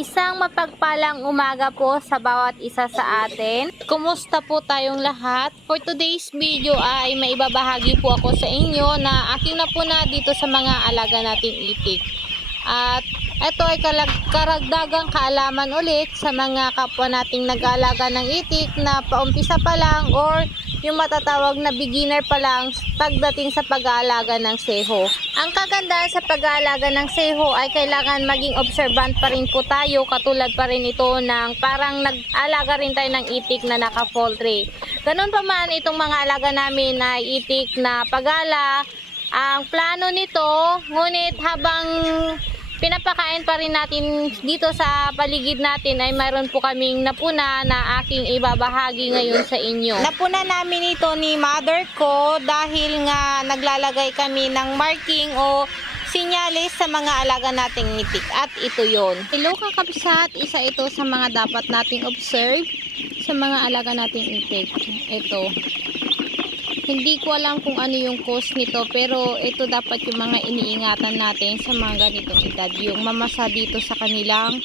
Isang mapagpalang umaga po sa bawat isa sa atin. Kumusta po tayong lahat? For today's video ay maibabahagi po ako sa inyo na aking na po na dito sa mga alaga nating itik. At ito ay karagdagang kaalaman ulit sa mga kapwa nating nag-aalaga ng itik na paumpisa pa lang or yung matatawag na beginner pa lang pagdating sa pag-aalaga ng seho. Ang kagandahan sa pag-aalaga ng seho ay kailangan maging observant pa rin po tayo katulad pa rin ito ng parang nag-alaga rin tayo ng itik na naka-poultry. Ganun pa man itong mga alaga namin na itik na pagala, ang plano nito, ngunit habang pinapakain pa rin natin dito sa paligid natin ay mayroon po kaming napuna na aking ibabahagi ngayon sa inyo. Napuna namin ito ni mother ko dahil nga naglalagay kami ng marking o sinyalis sa mga alaga nating itik at ito yon. Hello kakapsat, isa ito sa mga dapat nating observe sa mga alaga nating itik. Ito. Hindi ko alam kung ano yung cause nito pero ito dapat yung mga iniingatan natin sa mga ganitong edad. Yung mamasa dito sa kanilang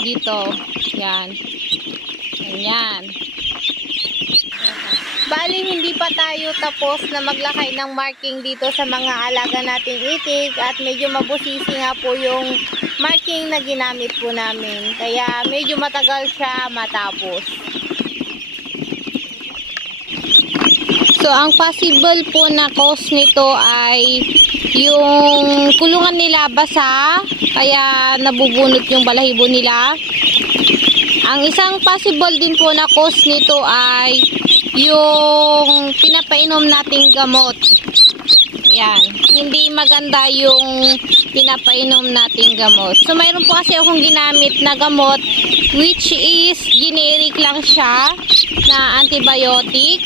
dito. Yan. Yan. Bali, hindi pa tayo tapos na maglakay ng marking dito sa mga alaga nating itik at medyo mabusisi nga po yung marking na ginamit po namin. Kaya medyo matagal siya matapos. So, ang possible po na cause nito ay yung kulungan nila basa, kaya nabubunot yung balahibo nila. Ang isang possible din po na cause nito ay yung pinapainom nating gamot. Yan. Hindi maganda yung pinapainom nating gamot. So, mayroon po kasi akong ginamit na gamot which is generic lang siya na antibiotic.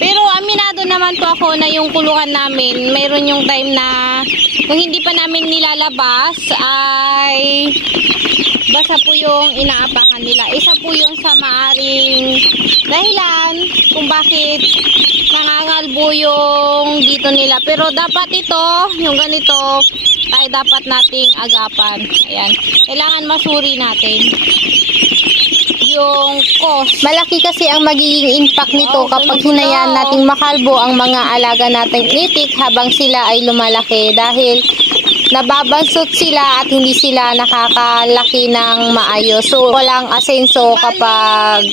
Pero aminado naman po ako na yung kulungan namin, mayroon yung time na kung hindi pa namin nilalabas ay basa po yung inaapakan nila. Isa po yung sa maaring dahilan kung bakit nangangalbo yung dito nila. Pero dapat ito, yung ganito, ay dapat nating agapan. Ayan. Kailangan masuri natin yung. Malaki kasi ang magiging impact nito kapag hinayaan nating makalbo ang mga alaga nating itik habang sila ay lumalaki dahil nababansot sila at hindi sila nakakalaki ng maayos. So, walang asenso kapag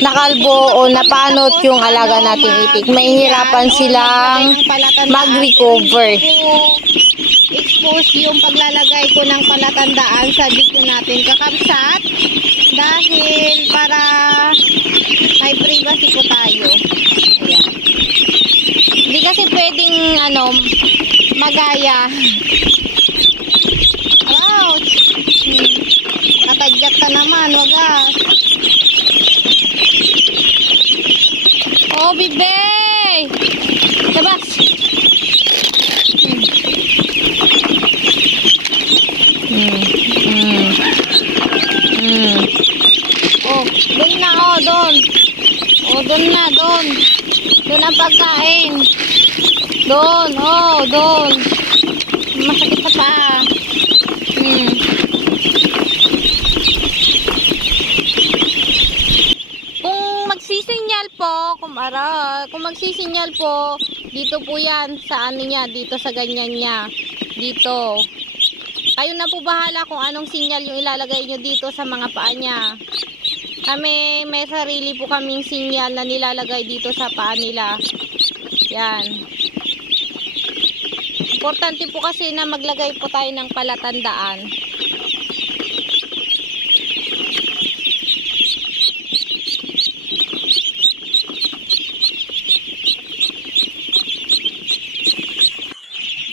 nakalbo o napanot yung alaga nating itik. May hirapan silang mag-recover. Expose yung paglalagay ko ng palatandaan sa dito natin kakabsat dahil para may privacy po tayo. Ayan. Hindi kasi pwedeng ano magaya. Ouch! Hmm. Nakadyak ka naman, wagas. Oh, bibe! Labas! Hmm. Hmm. Hmm. Oh, doon na, oh, doon. Oh, doon na, doon. Doon ang pagkain. Doon, oh, doon. Masakit sa paa. Hmm. Kung magsisinyal po, kumara, kung magsisinyal po, dito po yan sa ano niya, dito sa ganyan niya. Dito. Kayo na po bahala kung anong sinyal yung ilalagay nyo dito sa mga paa niya. Kami, may sarili po kaming sinyal na nilalagay dito sa paa nila. Yan. Importante po kasi na maglagay po tayo ng palatandaan.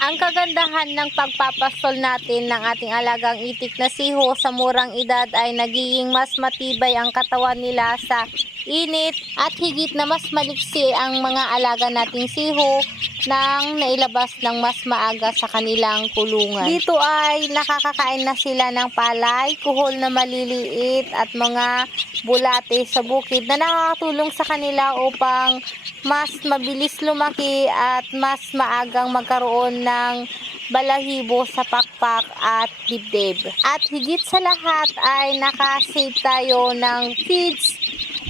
Ang kagandahan ng pagpapastol natin ng ating alagang itik na siho sa murang edad ay nagiging mas matibay ang katawan nila sa init at higit na mas maliksi ang mga alaga nating siho nang nailabas ng mas maaga sa kanilang kulungan. Dito ay nakakakain na sila ng palay, kuhol na maliliit at mga bulate sa bukid na nakakatulong sa kanila upang mas mabilis lumaki at mas maagang magkaroon ng balahibo sa pakpak at dibdib. At higit sa lahat ay nakasave tayo ng feeds.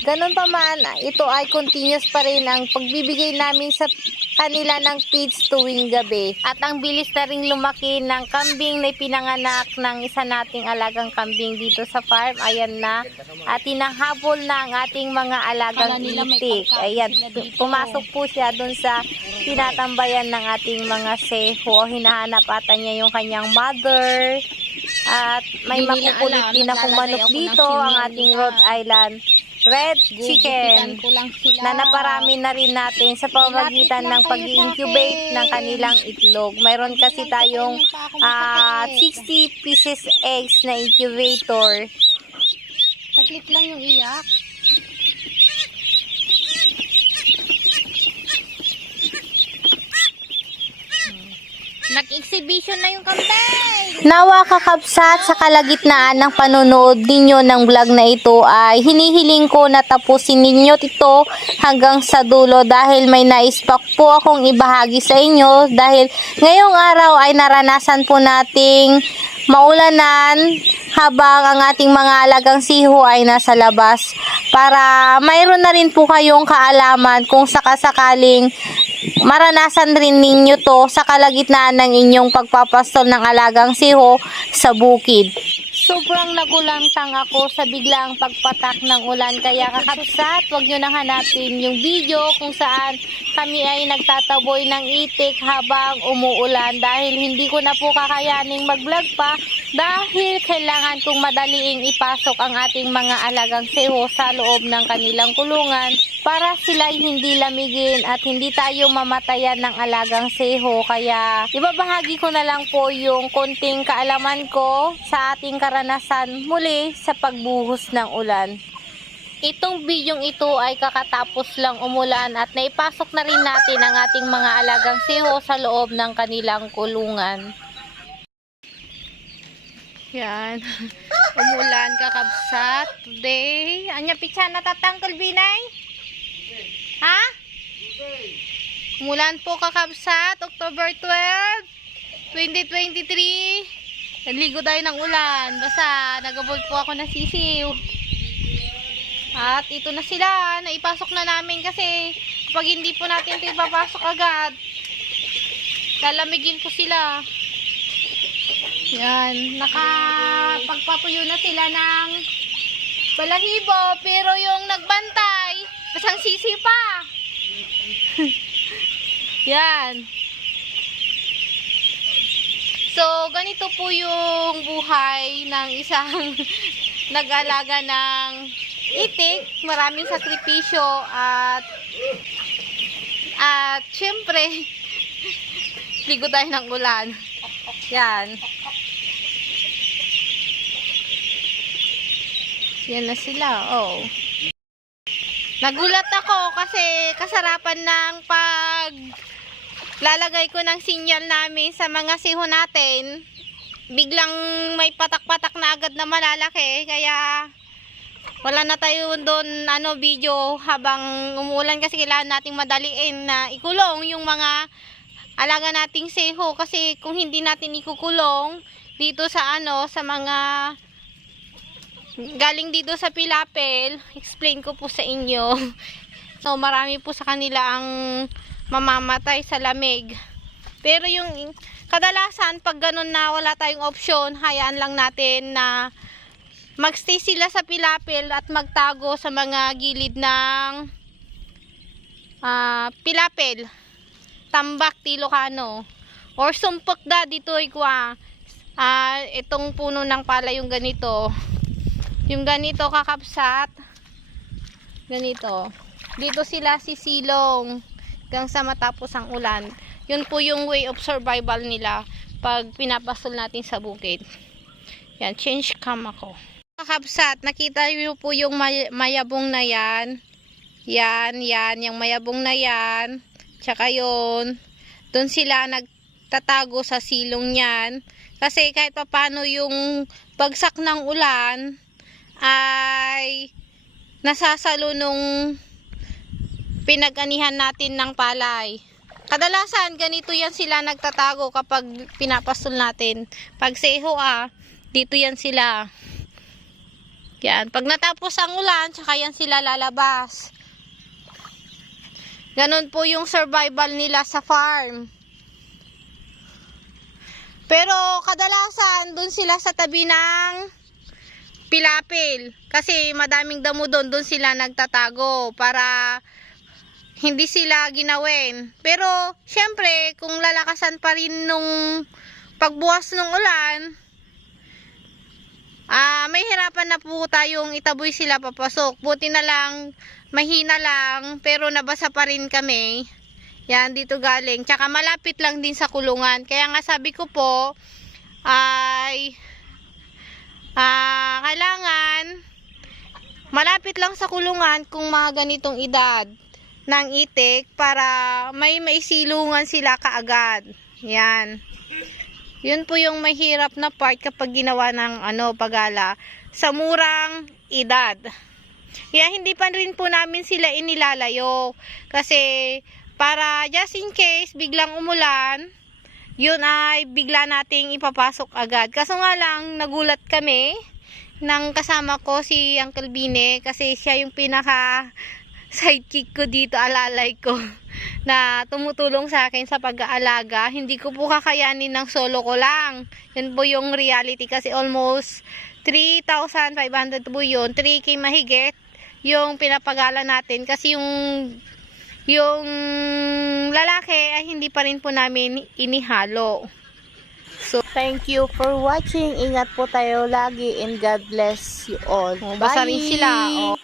Ganun pa man, ito ay continuous pa rin ang pagbibigay namin sa kanila ng feeds tuwing gabi. At ang bilis na ring lumaki ng kambing na pinanganak ng isa nating alagang kambing dito sa farm. Ayan na. At hinahabol na ang ating mga alagang itik. Ayan, pumasok po siya dun sa tinatambayan ng ating mga seho. Hinahanap ata niya yung kanyang mother. At may makukulit din akong manok dito, ang ating. Rhode Island Red Chicken na naparami na rin natin sa lang ng pag-incubate ng kanilang itlog. Mayroon kasi tayong ah 60 pieces eggs na incubator. Saglit lang yung iyak. Nag-exhibition na yung kambing. Nawa kakabsat sa kalagitnaan ng panonood ninyo ng vlog na ito ay hinihiling ko na tapusin ninyo ito hanggang sa dulo dahil may naispak po akong ibahagi sa inyo dahil ngayong araw ay naranasan po nating maulanan habang ang ating mga alagang siho ay nasa labas para mayroon na rin po kayong kaalaman kung sakasakaling maranasan rin ninyo to sa kalagitnaan ng inyong pagpapastol ng alagang siho sa bukid. Sobrang nagulantang ako sa biglang pagpatak ng ulan kaya kakapsat, wag nyo nang hanapin yung video kung saan kami ay nagtataboy ng itik habang umuulan dahil hindi ko na po kakayaning mag-vlog pa dahil kailangan kong madaliing ipasok ang ating mga alagang seho sa loob ng kanilang kulungan para sila hindi lamigin at hindi tayo mamatayan ng alagang seho. Kaya ibabahagi ko na lang po yung konting kaalaman ko sa ating karanasan muli sa pagbuhos ng ulan. Itong bidyong ito ay kakatapos lang umulan at naipasok na rin natin ang ating mga alagang seho sa loob ng kanilang kulungan. Yan. Umulan kakabsat today. Anya pitsa natatangkal binay? Umulan po kakabsat October 12, 2023. Naligo tayo ng ulan. Basta nagabol po ako ng sisiw. At ito na sila. Naipasok na namin kasi kapag hindi po natin ito ipapasok agad, lalamigin po sila. Yan, nakapagpapuyo na sila ng balahibo, pero yung nagbantay, basang sisi pa. Yan. So, ganito po yung buhay ng isang nag-alaga ng itik. Maraming sakripisyo at at syempre, ligo tayo ng ulan. Yan. Yan na sila, oh. Nagulat ako kasi kasarapan ng pag lalagay ko ng sinyal namin sa mga siho natin. Biglang may patak-patak na agad na malalaki kaya wala na tayo doon ano video habang umuulan kasi kailangan nating madaliin na ikulong yung mga alaga nating seho kasi kung hindi natin ikukulong dito sa ano sa mga galing dito sa Pilapel explain ko po sa inyo so marami po sa kanila ang mamamatay sa lamig pero yung kadalasan pag ganun na wala tayong option hayaan lang natin na magstay sila sa Pilapel at magtago sa mga gilid ng ah, Pilapel Tambak, Tilocano. Or sumpok da dito ikwa. Ah, itong puno ng pala yung ganito. Yung ganito kakapsat. Ganito. Dito sila sisilong hanggang sa matapos ang ulan. Yun po yung way of survival nila pag pinapasol natin sa bukid. Yan, change cam ako. Kakapsat, nakita niyo po yung may- mayabong na yan. Yan, yan, yung mayabong na yan. Tsaka yun, doon sila nagtatago sa silong niyan. Kasi kahit papano yung bagsak ng ulan ay nasasalo nung pinag-anihan natin ng palay. Kadalasan, ganito yan sila nagtatago kapag pinapastol natin. Pag seho ah, dito yan sila. Yan. Pag natapos ang ulan, tsaka yan sila lalabas. Ganon po yung survival nila sa farm. Pero kadalasan, dun sila sa tabi ng pilapil. Kasi madaming damo doon, doon sila nagtatago para hindi sila ginawin. Pero, syempre, kung lalakasan pa rin nung pagbuwas ng ulan, ah may hirapan na po tayong itaboy sila papasok. Buti na lang, mahina lang, pero nabasa pa rin kami. Yan, dito galing. Tsaka malapit lang din sa kulungan. Kaya nga sabi ko po, ay, ah, kailangan, malapit lang sa kulungan kung mga ganitong edad ng itik para may maisilungan sila kaagad. Yan. Yun po yung mahirap na part kapag ginawa ng ano, pagala sa murang edad. Kaya hindi pa rin po namin sila inilalayo kasi para just in case biglang umulan, yun ay bigla nating ipapasok agad. Kaso nga lang, nagulat kami ng kasama ko si Uncle Bine kasi siya yung pinaka sidekick ko dito, alalay ko, na tumutulong sa akin sa pag-aalaga. Hindi ko po kakayanin ng solo ko lang. Yan po yung reality kasi almost 3,500 po yun. 3K mahigit yung pinapagala natin kasi yung yung lalaki ay hindi pa rin po namin inihalo. So, thank you for watching. Ingat po tayo lagi and God bless you all. Basa rin sila. Oh.